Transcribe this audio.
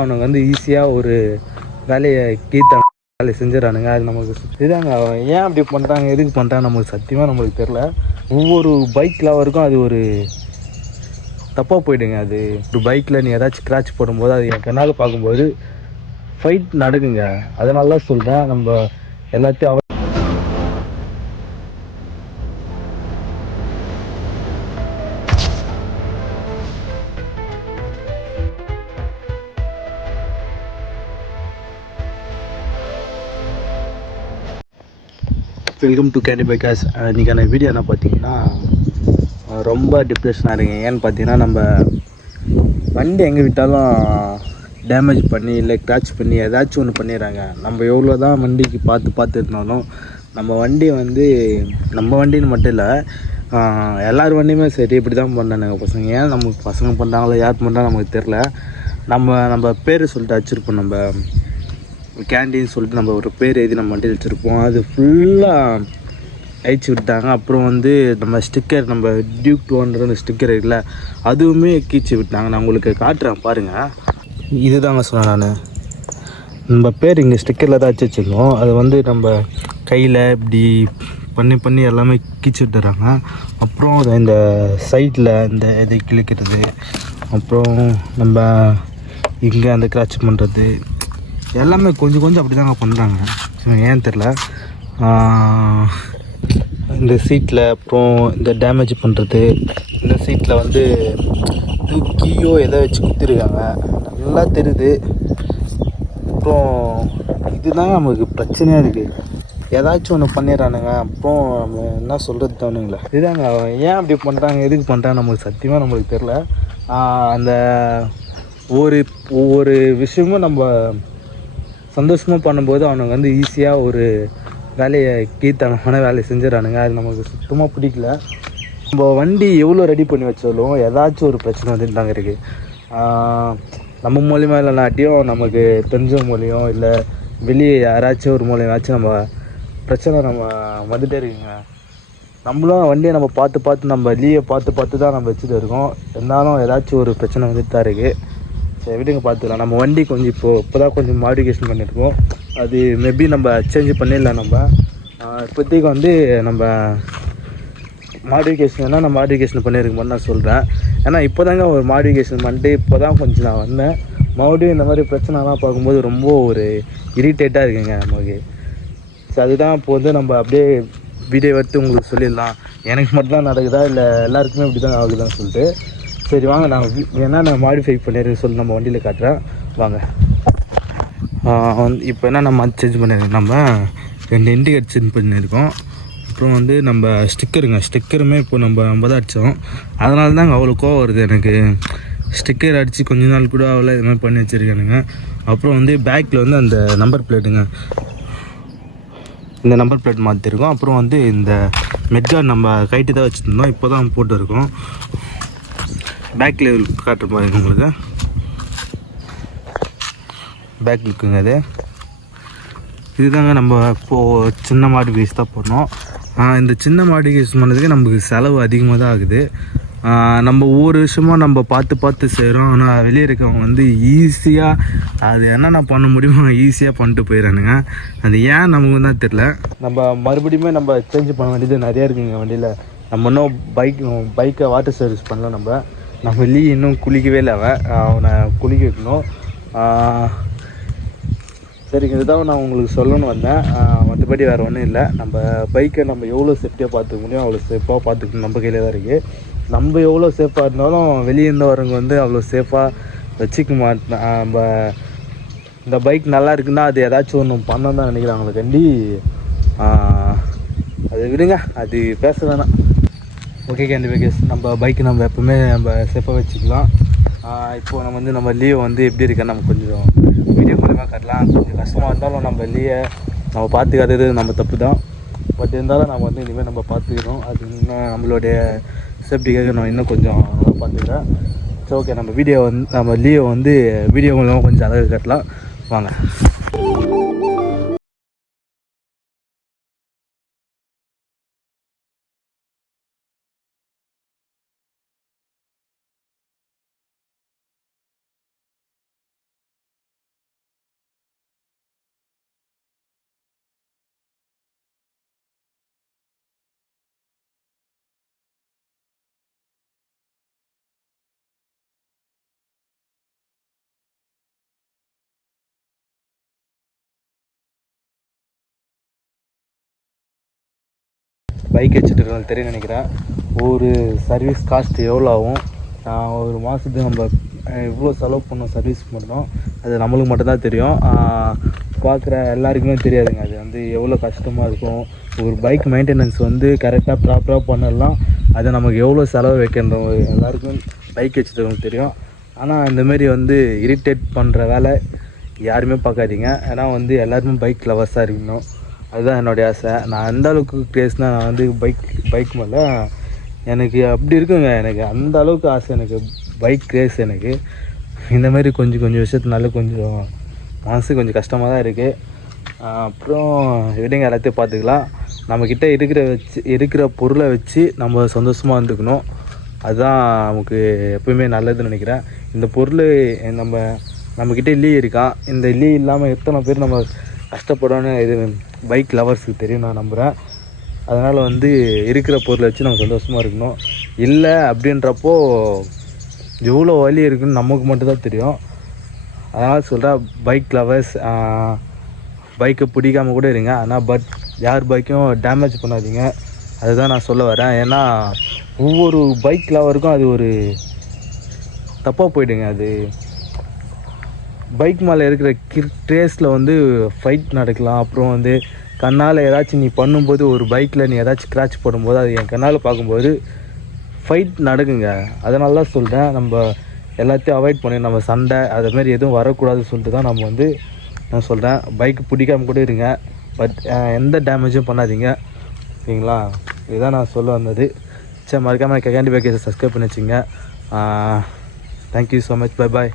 அவனுக்கு வந்து ஈஸியாக ஒரு வேலையை வேலையை செஞ்சிடறானுங்க. அது நமக்கு இதுதாங்க ஏன் அப்படி பண்ணுறாங்க, எதுக்கு பண்ணுறாங்க நமக்கு சத்தியமாக நம்மளுக்கு தெரில. ஒவ்வொரு பைக் லவருக்கும் அது ஒரு தப்பாக போயிடுங்க. அது ஒரு பைக்கில் நீ ஏதாச்சும் ஸ்க்ராட்ச் போடும்போது அது என் கண்ணால் பார்க்கும்போது ஃபைட் நடக்குங்க. அதனால தான் சொல்கிறேன், நம்ம எல்லாத்தையும் வெல்கம் டு கேண்டி பைக்கர்ஸ். இன்றைக்கான வீடியோ என்ன பார்த்தீங்கன்னா, ரொம்ப டிப்ரெஷனாக இருக்குங்க. ஏன்னு பார்த்தீங்கன்னா, நம்ம வண்டி எங்கே விட்டாலும் டேமேஜ் பண்ணி இல்லை கிராச் பண்ணி ஏதாச்சும் ஒன்று பண்ணிடுறாங்க. நம்ம எவ்வளோ தான் வண்டிக்கு பார்த்து இருந்தாலும் நம்ம வண்டி வந்து நம்ம வண்டின்னு மட்டும் இல்லை, எல்லார் வண்டியுமே சரி இப்படி தான் பண்ணானுங்க பசங்க. ஏன் நமக்கு பசங்க பண்ணுறாங்களோ யார் பண்ணுறாங்க நமக்கு தெரில. நம்ம பேர் சொல்லிட்டு வச்சுருப்போம், நம்ம கேண்டீன் சொல்லிட்டு நம்ம ஒரு பேர் எழுதி நம்ம வண்டியில் வச்சுருப்போம். அது ஃபுல்லாக அழிச்சு விட்டாங்க. அப்புறம் வந்து நம்ம ஸ்டிக்கர், நம்ம டியூக் 200 ஸ்டிக்கர் இருக்குல்ல, அதுவுமே கீச்சு விட்டாங்க. நான் உங்களுக்கு காட்டுறேன் பாருங்கள். இதுதாங்க சொன்னேன் நான், நம்ம பேர் இங்கே ஸ்டிக்கரில் தான் வச்சுருந்தோம். அது வந்து நம்ம கையில் இப்படி பண்ணி எல்லாமே கீச்சு விட்டுறாங்க. அப்புறம் இந்த சைடில் இந்த இதை கிழிக்கிறது, அப்புறம் நம்ம இங்கே அந்த கிராச் பண்ணுறது எல்லாமே கொஞ்சம் அப்படி தாங்க பண்ணுறாங்க. ஏன்னு தெரில. இந்த சீட்டில் அப்புறம் இந்த டேமேஜ் பண்ணுறது, இந்த சீட்டில் வந்து தூக்கியோ எதை வச்சு குத்திருக்காங்க, நல்லா தெரியுது. அப்புறம் இதுதாங்க நமக்கு பிரச்சனையாக இருக்குது. ஏதாச்சும் ஒன்று பண்ணிடுறானுங்க. அப்புறம் நம்ம என்ன சொல்கிறது தோணுங்களே. இதுதாங்க ஏன் அப்படி பண்ணுறாங்க, எதுக்கு பண்ணுறாங்க நமக்கு சத்தியமாக நம்மளுக்கு தெரில. அந்த ஒவ்வொரு விஷயமும் நம்ம சந்தோஷமாக பண்ணும்போது அவனுக்கு வந்து ஈஸியாக ஒரு வேலையை கீழ்த்தனமான வேலையை செஞ்சிடறானுங்க. அது நமக்கு சுத்தமாக பிடிக்கல. நம்ம வண்டி எவ்வளோ ரெடி பண்ணி வச்சாலும் ஏதாச்சும் ஒரு பிரச்சனை வந்துட்டு தாங்க இருக்குது. நம்ம மூலியமாக இல்லைனாட்டியும் நமக்கு தெரிஞ்ச மூலியம் இல்லை வெளியே யாராச்சும் ஒரு மூலியமாச்சும் நம்ம பிரச்சனை நம்ம வந்துகிட்டே இருக்குங்க. நம்மளும் வண்டியை நம்ம பார்த்து நம்ம லீயை பார்த்து தான் நம்ம வச்சுட்டு இருக்கோம். இருந்தாலும் ஏதாச்சும் ஒரு பிரச்சனை வந்துட்டு தான் இருக்குது. சரி விடுங்க, பார்த்துக்கலாம். நம்ம வண்டி கொஞ்சம் இப்போ தான் கொஞ்சம் மாடிஃபிகேஷன் பண்ணியிருக்கோம். அது மேபி நம்ம சேஞ்சு பண்ணிடலாம். நம்ம இப்போதைக்கு வந்து நம்ம மாடிஃபிகேஷன் பண்ணியிருக்கோம்னு நான் சொல்கிறேன். ஏன்னா இப்போ தாங்க ஒரு மாடிஃபிகேஷன் பண்ணிட்டு இப்போ தான் கொஞ்சம் நான் வந்தேன். மறுபடியும் இந்த மாதிரி பிரச்சனைலாம் பார்க்கும்போது ரொம்ப ஒரு இரிட்டேட்டாக இருக்குங்க நமக்கு. ஸோ அதுதான் இப்போ வந்து நம்ம அப்படியே வீடியோ எடுத்து உங்களுக்கு சொல்லிடலாம். எனக்கு மட்டும் தான் நடக்குதா இல்லை எல்லாருக்குமே இப்படி தான் ஆகுதான்னு சொல்லிட்டு. சரி வாங்க, நான் மாடிஃபை பண்ணியிருக்கேன் சொல்லி நம்ம வண்டியில் காட்டுறேன் வாங்க. இப்போ என்ன நம்ம சேஞ்ச் பண்ணியிருக்கோம், நம்ம 2 இண்டிகேட் சேஞ்ச் பண்ணியிருக்கோம். அப்புறம் வந்து நம்ம ஸ்டிக்கருமே இப்போ நம்ம தான் அடித்தோம். அதனால தாங்க அவ்வளோ கோவம் வருது எனக்கு. ஸ்டிக்கர் அடித்து கொஞ்ச நாள் கூட அவ்வளோ இது மாதிரி பண்ணி வச்சுருக்கானுங்க. அப்புறம் வந்து பேக்கில் வந்து அந்த நம்பர் பிளேட்டுங்க, இந்த நம்பர் பிளேட் மாற்றிருக்கோம். அப்புறம் வந்து இந்த மெட்கார்ட் நம்ம கைட்டு தான் வச்சுருந்தோம், இப்போ தான் போட்டு இருக்கோம். பேக்கில் காட்டுற பாருங்க, உங்களுக்கு பேக் இருக்குங்க. இதுதாங்க நம்ம இப்போது சின்ன மாடிஃபிகேஷன் தான் போடணும். இந்த சின்ன மாடிஃபிகேஷன் பண்ணதுக்கு நமக்கு செலவு அதிகமாக தான் ஆகுது. நம்ம ஒவ்வொரு விஷயமாக நம்ம பார்த்து செய்கிறோம். ஆனால் வெளியே இருக்கவங்க வந்து ஈஸியாக அது என்னென்ன பண்ண முடியுமோ ஈஸியாக பண்ணிட்டு போயிடறானுங்க. அது ஏன் நமக்கு தான் தெரில. நம்ம மறுபடியுமே நம்ம சேஞ்ச் பண்ண வேண்டியது நிறையா இருக்குங்க வண்டியில். நம்ம இன்னும் பைக்கை வாட்டர் சர்வீஸ் பண்ணல. நம்ம வெளியே இன்னும் குளிக்கவே இல்லை. அவனை குளிக்க வைக்கணும். சரிங்க, இதுதான் நான் உங்களுக்கு சொல்லணும்னு வந்தேன். மற்றபடி வேறு ஒன்றும் இல்லை. நம்ம பைக்கை நம்ம எவ்வளோ சேஃப்டியாக பார்த்துக்க முடியும் அவ்வளோ சேஃபாக பார்த்துக்கணும். நம்ம கையில் தான் இருக்குது. நம்ம எவ்வளோ சேஃபாக இருந்தாலும் வெளியே இருந்து வரவங்க வந்து அவ்வளோ சேஃபாக வச்சுக்க மாட்டேன். நம்ம இந்த பைக் நல்லா இருக்குன்னா அது ஏதாச்சும் ஒன்று பண்ணணும் தான் நினைக்கிறாங்களே கண்டி. அது விடுங்க, அது பேச வேணாம். ஓகே கேண்டி பைக்கர்ஸ், நம்ம பைக்கு நம்ம எப்போவுமே நம்ம சேஃபாக வச்சுக்கலாம். இப்போது நம்ம லீவ் வந்து எப்படி இருக்குன்னு நம்ம கொஞ்சம் வீடியோ மூலமாக காட்டலாம். கொஞ்சம் கஷ்டமாக இருந்தாலும் நம்ம நம்ம பார்த்துக்காதது நம்ம தப்பு தான். பட் இருந்தாலும் நம்ம இனிமேல் நம்ம பார்த்துக்கிறோம். அது இன்னும் நம்மளுடைய சேஃப்டிக்காக நான் இன்னும் கொஞ்சம் பார்த்துக்கிறேன். சரி ஓகே, நம்ம லீவை வந்து வீடியோ மூலமாக கொஞ்சம் அழகாக காட்டலாம் வாங்க. பைக் வச்சுட்டு இருக்கவங்களுக்கு தெரியும் நினைக்கிறேன். ஒரு சர்வீஸ் காஸ்ட் எவ்வளோ ஆகும், ஒரு மாதத்துக்கு நம்ம எவ்வளோ செலவு பண்ணோம் சர்வீஸ் பண்ணோம், அது நம்மளுக்கு மட்டும்தான் தெரியும். பார்க்குற எல்லாருக்குமே தெரியாதுங்க. அது வந்து எவ்வளோ கஷ்டமாக இருக்கும். ஒரு பைக் மெயின்டெனன்ஸ் வந்து கரெக்டாக ப்ராப்பராக பண்ணலாம், அது நமக்கு எவ்வளோ செலவு வைக்கின்ற எல்லாருக்கும் பைக் வச்சுருக்கவங்களுக்கு தெரியும். ஆனால் இந்தமாரி வந்து இரிட்டேட் பண்ணுற வேலை யாருமே பார்க்காதீங்க. ஏன்னா வந்து எல்லாருமே பைக் லவர்ஸாக இருக்கணும், அதுதான் என்னுடைய ஆசை. நான் அந்த அளவுக்கு கிரேஸ்னால் நான் வந்து பைக் மேலே எனக்கு அப்படி இருக்குங்க. எனக்கு அந்த அளவுக்கு ஆசை, எனக்கு பைக் கிரேஸ். எனக்கு இந்தமாரி கொஞ்சம் விஷயத்தினால கொஞ்சம் மனசு கொஞ்சம் கஷ்டமாக தான் இருக்குது. அப்புறம் விடுங்க, எல்லாத்தையும் பார்த்துக்கலாம். நம்மக்கிட்ட இருக்கிற பொருளை வச்சு நம்ம சந்தோஷமாக இருந்துக்கணும், அதுதான் நமக்கு எப்பவுமே நல்லதுன்னு நினைக்கிறேன். இந்த பொருள் நம்மக்கிட்ட இல்லையே இருக்கான், இந்த இல்லையே இல்லாமல் எத்தனை பேர் நம்ம கஷ்டப்படணும்னு இது பைக் லவர்ஸுக்கு தெரியும் நான் நம்புகிறேன். அதனால் வந்து இருக்கிற பொருளை வச்சு நம்ம சந்தோஷமாக இருக்கணும். இல்லை அப்படின்றப்போ எவ்வளோ வலி இருக்குதுன்னு நமக்கு மட்டும்தான் தெரியும். அதனால் சொல்கிறேன், பைக் லவர்ஸ் பைக்கை பிடிக்காமல் கூட இருங்க, ஆனால் யார் பைக்கும் டேமேஜ் பண்ணாதீங்க, அதுதான் நான் சொல்ல வரேன். ஏன்னா ஒவ்வொரு பைக் லவருக்கும் அது ஒரு தப்பாக போயிடுங்க. அது பைக் மேலே இருக்கிற ட்ரேஸில் வந்து ஃபைட் நடக்கலாம். அப்புறம் வந்து கண்ணால் ஏதாச்சும் நீ பண்ணும்போது, ஒரு பைக்கில் நீ ஏதாச்சும் ஸ்க்ராட்ச் போடும்போது அது என் கண்ணால் பார்க்கும்போது ஃபைட் நடக்குங்க. அதனால தான் சொல்கிறேன், நம்ம எல்லாத்தையும் அவாய்ட் பண்ணி நம்ம சண்டை அதுமாரி எதுவும் வரக்கூடாதுன்னு சொல்லிட்டு தான் நான் சொல்கிறேன். பைக்கு பிடிக்காமல் கூட இருங்க, எந்த டேமேஜும் பண்ணாதீங்க, ஓகேங்களா? இதுதான் நான் சொல்ல வந்தது. சரி, மறக்காமல் கேண்டி பேக்கேஜை சப்ஸ்கிரைப் பண்ணி வச்சுங்க. Thank you so much. Bye bye.